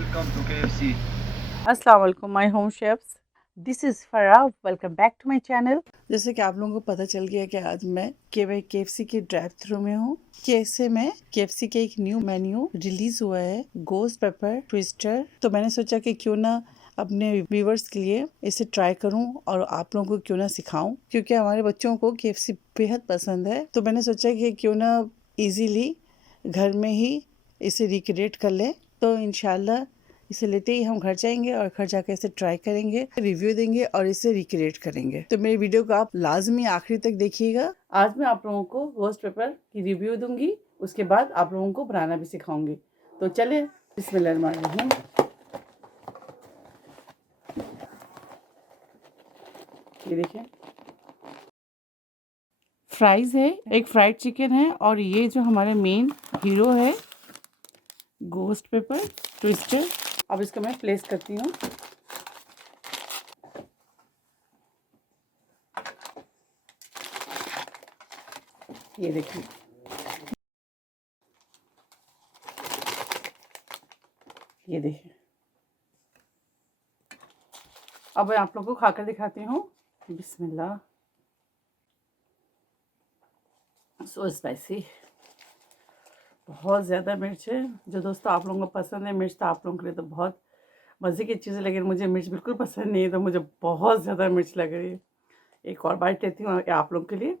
welcome to KFC. अस्सलाम वालेकुम my home chefs, this is Farah. Welcome back to my channel. जैसे कि आप लोगों को पता चल गया कि आज मैं KFC के ड्राइव थ्रू में हूँ। कैसे में KFC के एक न्यू मेन्यू रिलीज हुआ है, गोस्ट पेपर ट्विस्टर। तो मैंने सोचा कि क्यों ना अपने व्यूवर्स के लिए इसे ट्राई करूं और आप लोगों को क्यों ना सिखाऊं, क्योंकि हमारे बच्चों को KFC बेहद पसंद है। तो मैंने सोचा कि क्यों ना इजीली घर में ही इसे रिक्रिएट कर ले। तो इंशाल्लाह इसे लेते ही हम घर जाएंगे और घर जाकर इसे ट्राई करेंगे, रिव्यू देंगे और इसे रिक्रिएट करेंगे। तो मेरी वीडियो को आप लाजमी आखिरी तक देखिएगा। आज मैं आप लोगों को गोस्ट पेपर की रिव्यू दूंगी, उसके बाद आप लोगों को बनाना भी सिखाऊंगी। तो चले बिस्मिल्लाहिर्रहमानिर्रहीम। ये देखिए, फ्राइज है, एक फ्राइड चिकन है और ये जो हमारे मेन हीरो है गोस्ट पेपर ट्विस्टर। अब इसको मैं प्लेस करती हूँ। ये देखिए, ये देखिए। अब मैं आप लोगों को खाकर दिखाती हूँ। बिस्मिल्लाह। सो स्पाइसी, बहुत ज़्यादा मिर्च है। जो दोस्तों आप लोगों को पसंद है मिर्च, तो आप लोगों के लिए तो बहुत मज़े की चीज़ है, लेकिन मुझे मिर्च बिल्कुल पसंद नहीं है, तो मुझे बहुत ज़्यादा मिर्च लग रही है। एक और बाइट लेती हूँ आप लोगों के लिए।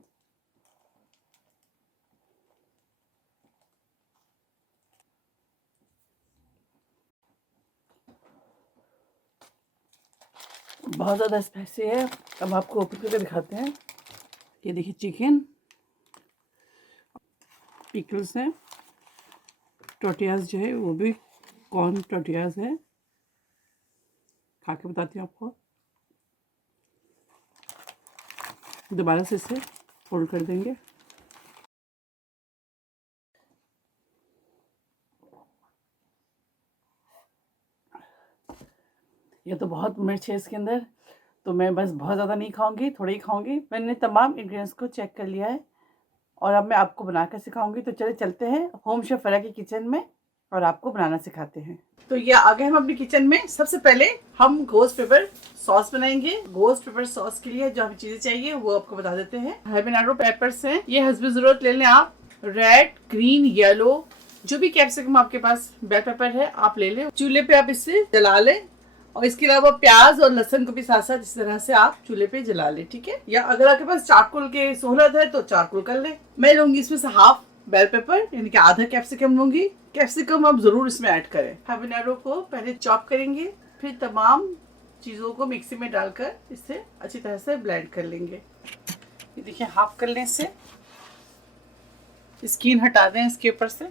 बहुत ज़्यादा स्पाइसी है। अब आपको ओपन करके दिखाते हैं। ये देखिए, चिकन, पिकल्स है, टोटियाज जो है वो भी कॉर्न टोटियाज है। खा के बताती हूँ आपको। दोबारा से इसे फोल्ड कर देंगे। ये तो बहुत मिर्च है इसके अंदर, तो मैं बस बहुत ज़्यादा नहीं खाऊंगी, थोड़ी ही खाऊंगी। मैंने तमाम इंग्रेडिएंट्स को चेक कर लिया है और अब मैं आपको बनाकर सिखाऊंगी। तो चले चलते हैं होम शेफ फराह की किचन में और आपको बनाना सिखाते हैं। तो ये आ गए हम अपनी किचन में। सबसे पहले हम गोस्ट पेपर सॉस बनाएंगे। गोस्ट पेपर सॉस के लिए जो हमें चीजें चाहिए वो आपको बता देते हैं। हैबानेरो पेपर्स हैं, ये हस्बे जरूरत ले लें आप। रेड, ग्रीन, येलो, जो भी कैप्सिकम आपके पास बेल पेपर है आप ले लें। चूल्हे पे आप इसे जला लें और इसके अलावा प्याज और लहसुन को भी साथ साथ इस तरह से आप चूल्हे पे जला ले, ठीक है। या अगर आपके पास चारकोल के सहूलत है तो चारकोल कर ले। मैं लूंगी इसमें से हाफ बेल पेपर, यानी कि आधा कैप्सिकम लूंगी। कैप्सिकम आप जरूर इसमें ऐड करें। हैबानेरो को पहले चॉप करेंगे, फिर तमाम चीजों को मिक्सी में डालकर इसे अच्छी तरह से ब्लेंड कर लेंगे। ये देखिए, हाफ कर लें इसे, स्किन हटा दें इसके ऊपर से।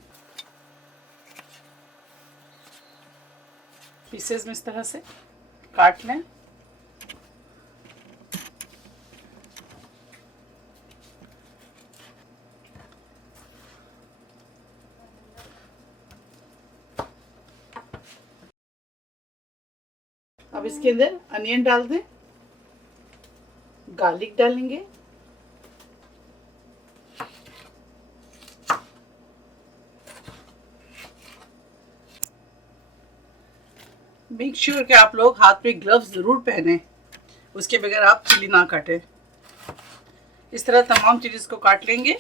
पीसेस में इस तरह से काट लें। अब इसके अंदर अनियन डाल दें, गार्लिक डालेंगे, मेक श्योर कि आप लोग हाथ पे ग्लव्स जरूर पहने, उसके बगैर आप चिली ना काटें। इस तरह तमाम चीज़ को काट लेंगे।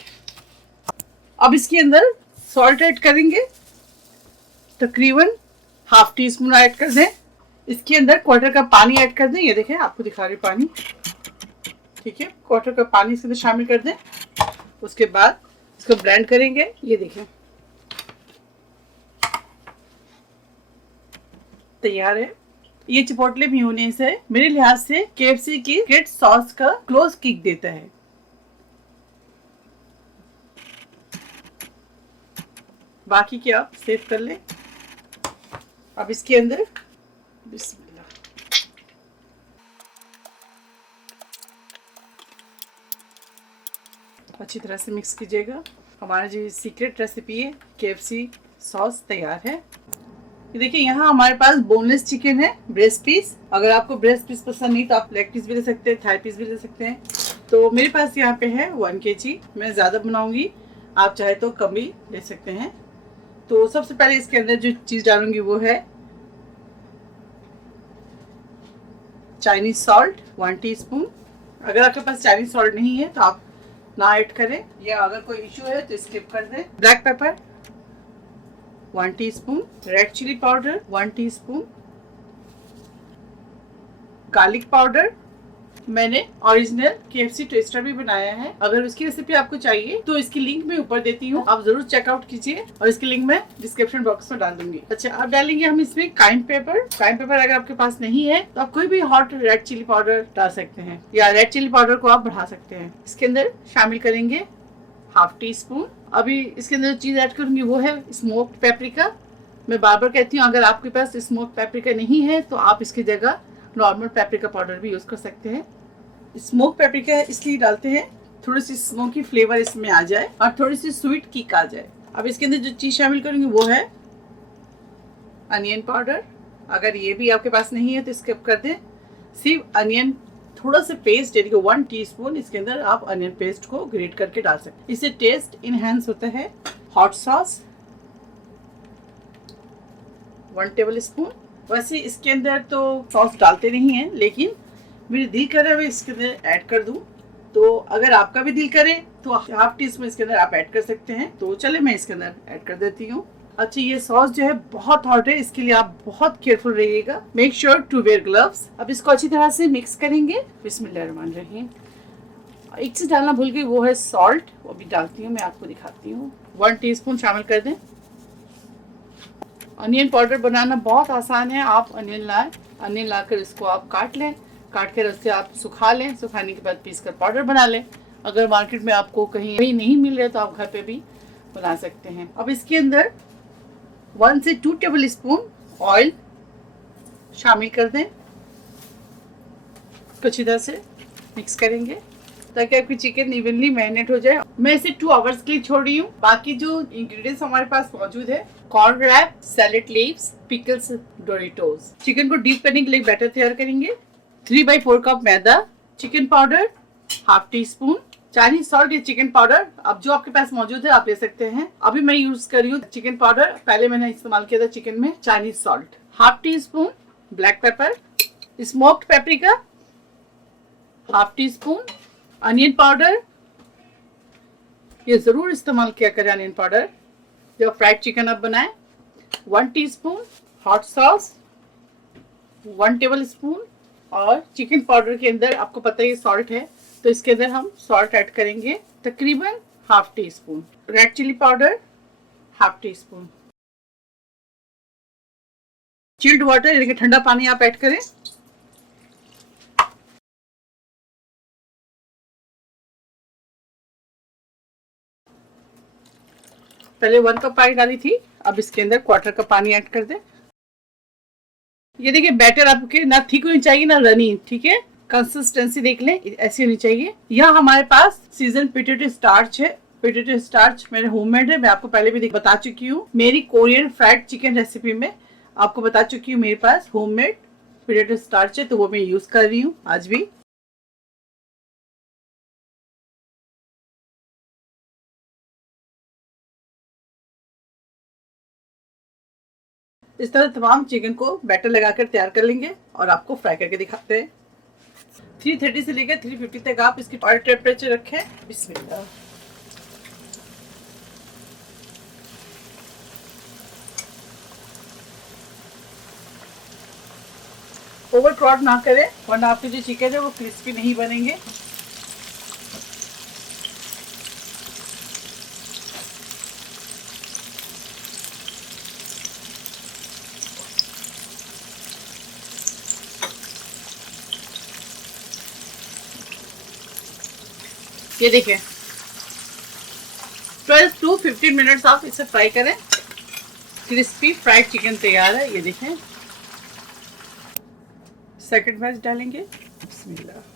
अब इसके अंदर सॉल्ट ऐड करेंगे, तकरीबन हाफ टी स्पून ऐड कर दें। इसके अंदर क्वार्टर कप पानी ऐड कर दें। ये देखें, आपको दिखा रही पानी, ठीक है। क्वार्टर कप पानी इसके अंदर शामिल कर दें। उसके बाद इसको ब्लेंड करेंगे। ये देखें, तैयार है। ये चिपोटले मेयोनेज़ है, मेरे लिहाज से KFC की ग्रेट सॉस का क्लोज किक देता है। बाकी के आप सेव कर लें। अब इसके अंदर बिस्मिल्लाह, अच्छी तरह से मिक्स कीजिएगा। हमारा जो सीक्रेट रेसिपी है KFC सॉस तैयार है। ये देखिए, यहाँ हमारे पास बोनलेस चिकन है, ब्रेस्ट पीस। अगर आपको ब्रेस्ट पीस पसंद नहीं तो आप लेग पीस भी ले सकते हैं, थाई पीस भी ले सकते हैं। तो मेरे पास यहाँ पे है 1 kg। मैं ज़्यादा बनाऊंगी, आप चाहे तो कम भी ले सकते हैं। तो सबसे पहले इसके अंदर जो चीज़ डालूंगी वो है चाइनीज सॉल्ट 1 टीस्पून। अगर आपके पास चाइनीज सॉल्ट नहीं है तो आप ना ऐड करें, या अगर कोई इशू है तो स्किप कर दें। Black pepper 1 teaspoon, red chilli powder 1 teaspoon, garlic powder. मैंने ओरिजिनल KFC ट्विस्टर भी बनाया है, अगर उसकी रेसिपी आपको चाहिए तो इसकी लिंक मैं ऊपर देती हूँ, आप जरूर चेकआउट कीजिए और इसकी लिंक मैं डिस्क्रिप्शन बॉक्स में डाल दूंगी। अच्छा, अब डालेंगे हम इसमें काइन पेपर। काइन पेपर अगर आपके पास नहीं है तो आप कोई भी हॉट रेड चिली पाउडर डाल सकते हैं, या रेड चिली पाउडर को आप बढ़ा सकते हैं। इसके अंदर शामिल करेंगे हाफ टी स्पून। अभी इसके अंदर जो चीज ऐड करूंगी वो है स्मोक्ड पेपरिका। मैं बार बार कहती हूँ, अगर आपके पास स्मोक्ड पेपरिका नहीं है तो आप इसकी जगह नॉर्मल पेपरिका पाउडर भी यूज कर सकते हैं। स्मोक पेपरिका इसलिए डालते हैं थोड़ी सी स्मोकी फ्लेवर इसमें आ जाए और थोड़ी सी स्वीट किक आ जाए। अब इसके अंदर जो चीज शामिल करूंगी वो है अनियन पाउडर। अगर ये भी आपके पास नहीं है तो स्किप कर दें। सिर्फ अनियन थोड़ा सा पेस्ट यानी कि 1 टीस्पून इसके अंदर आप अनियन पेस्ट को ग्रेट करके डाल सकते हैं, इससे टेस्ट इनहेंस होता है। Hot sauce 1 table spoon. वैसे इसके अंदर तो सॉस डालते नहीं है, लेकिन मेरे दिल कर रहा है मैं इसके अंदर ऐड कर दूं, तो अगर आपका भी दिल करे तो हाफ टी स्पून इसके अंदर आप ऐड कर सकते हैं। तो चले मैं इसके अंदर ऐड कर देती हूँ। अच्छा, ये सॉस जो है बहुत हॉट है, इसके लिए आप बहुत केयरफुल रहिएगा। Make sure to wear gloves. अब इसको अच्छी तरह से मिक्स करेंगे। बिस्मिल्लाहिर्रहमानिर्रहीम। एक चीज डालना भूल गई, वो है सॉल्ट। वो भी डालती हूँ, मैं आपको दिखाती हूँ। 1 टीस्पून शामिल कर दें। अनियन पाउडर बनाना बहुत आसान है। आप अनियन लाएं, अनियन लाकर इसको आप काट लें, काट कर उससे आप सुखा लें, सुखाने के बाद पीस कर पाउडर बना लें। अगर मार्केट में आपको कहीं नहीं मिल रहे तो आप घर पे भी बना सकते हैं। अब इसके अंदर 1 से 2 टेबल स्पून ऑयल शामिल कर दें। अच्छी तरह से मिक्स करेंगे ताकि आपकी चिकन इवनली मैरिनेट हो जाए। मैं इसे 2 आवर्स के लिए छोड़ रही हूँ। बाकी जो इंग्रेडिएंट्स हमारे पास मौजूद है, corn wrap, salad leaves, pickles, Doritos. Chicken को डीप करने के लिए बैटर तैयार करेंगे। 3/4 कप मैदा, chicken powder half teaspoon, Chinese salt या चिकन पाउडर अब जो आपके पास मौजूद है आप ले सकते हैं। अभी मैं यूज कर रही हूँ चिकन पाउडर, पहले मैंने इस्तेमाल किया था चिकन में Chinese salt. Half tea spoon black pepper, smoked paprika half tea spoon, onion powder, ये जरूर इस्तेमाल किया करें अनियन पाउडर जब फ्राइड चिकन आप बनाएं। 1 teaspoon hot sauce 1 table spoon, और चिकन पाउडर के अंदर आपको पता है ये सॉल्ट है तो इसके अंदर हम सॉल्ट ऐड करेंगे तकरीबन half teaspoon. Red chilli powder half teaspoon. Chilled water यानी कि ठंडा पानी आप ऐड करें। पहले 1 कप पानी डाली थी, अब इसके अंदर 1/4 कप पानी ऐड कर दें। ये देखिए बैटर आपके ना थिक होनी चाहिए ना रनी, ठीक है। कंसिस्टेंसी देख लें, ऐसी होनी चाहिए। यहाँ हमारे पास सीजन पोटैटो स्टार्च है। पोटैटो स्टार्च मेरे होममेड है, मैं आपको पहले भी बता चुकी हूँ। मेरी कोरियन फ्राइड चिकन रेसिपी में आपको बता चुकी हूँ मेरे पास होममेड पोटैटो स्टार्च है, तो वो मैं यूज कर रही हूँ आज भी। इस तरह तमाम चिकन को बैटर लगाकर तैयार कर लेंगे और आपको फ्राई करके दिखाते हैं। 330 से लेकर 350 तक आप इसकी ऑयल टेम्परेचर रखें। बिस्मिल्लाह। ओवर क्रॉड ना करें वरना आपके जो चिकन है वो क्रिस्पी नहीं बनेंगे। ये देखिए 12 to 15 मिनट्स आप इसे फ्राई करें। क्रिस्पी फ्राइड चिकन तैयार है। ये देखें, सेकंड बैच डालेंगे। बिस्मिल्लाह।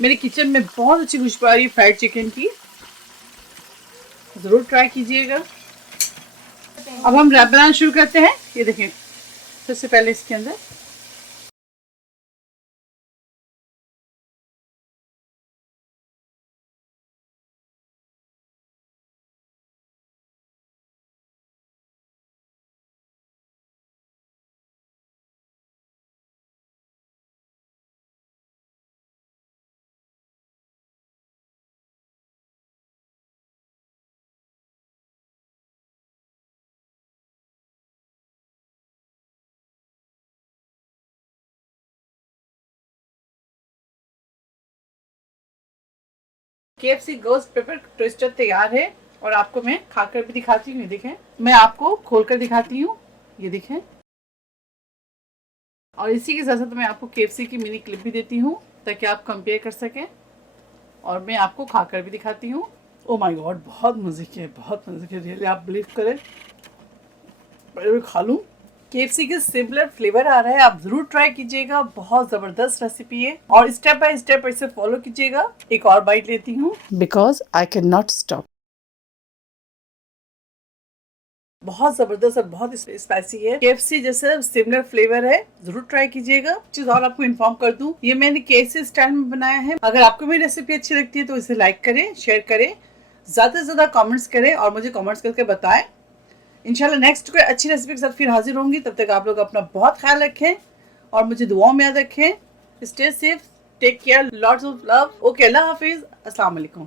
मेरे किचन में बहुत अच्छी खुशबू आ रही है फ्राइड चिकन की, ज़रूर ट्राई कीजिएगा। अब हम रैप बनाना शुरू करते हैं। ये देखें, सबसे पहले इसके अंदर KFC गोश्त पेपर ट्विस्टर तैयार है और आपको मैं खाकर भी दिखाती हूँ। देखें, मैं आपको खोलकर दिखाती हूँ। ये देखें, और इसी के साथ साथ मैं आपको KFC की मिनी क्लिप भी देती हूँ ताकि आप कंपेयर कर सकें, और मैं आपको खाकर भी दिखाती हूँ। ओ माय गॉड, बहुत मज़े के, बहुत मज़े के, रियली आप बिलीव करें, मैं खा लूँ। KFC के सिमिलर फ्लेवर आ रहा है, आप जरूर ट्राई कीजिएगा। बहुत जबरदस्त रेसिपी है और स्टेप बाय स्टेप इसे फॉलो कीजिएगा। एक और बाइट लेती हूँ because I can not stop. बहुत जबरदस्त और बहुत स्पाइसी है। KFC जैसे सिमिलर फ्लेवर है, जरूर ट्राई कीजिएगा। चीज और आपको इन्फॉर्म कर दूं, ये मैंने KFC स्टाइल में बनाया है। अगर आपको मेरी रेसिपी अच्छी लगती है तो इसे लाइक करें, शेयर करें, ज्यादा से ज्यादा कमेंट्स करें और मुझे कमेंट्स करके बताएं। इंशाल्लाह नेक्स्ट कोई अच्छी रेसिपी के साथ फिर हाजिर होंगी। तब तक आप लोग अपना बहुत ख्याल रखें और मुझे दुआओं में याद रखें। Stay safe, take care, lots of love. Okay, Allah हाफिज, अस्सलाम वालेकुम।